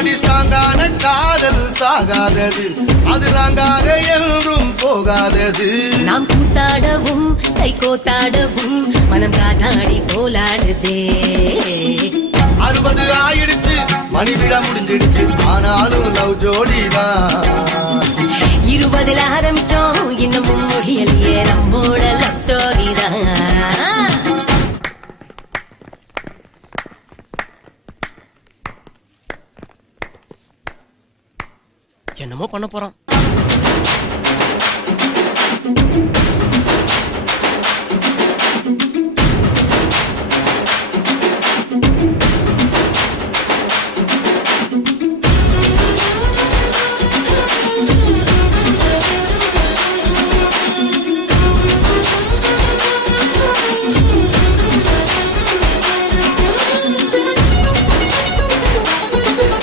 அடிஸ்டாங்கான காதல் சாகாதது, அது ராங்காக என்றும் போகாதது. நாம் கூத்தாடவும் கை கோத்தாடவும் மனம் காத்தாடி போலாடுதே. 60 ஆயிடுச்சு, மணி விழா முடிஞ்சிடுச்சு, ஆனாலும் லவ் ஜோடிதான். 20 ஆரம்பிச்சோம், இன்னமும் முடியலையே நம்மோட லவ் ஸ்டோரி தான். என்னமோ பண்ண போறான்.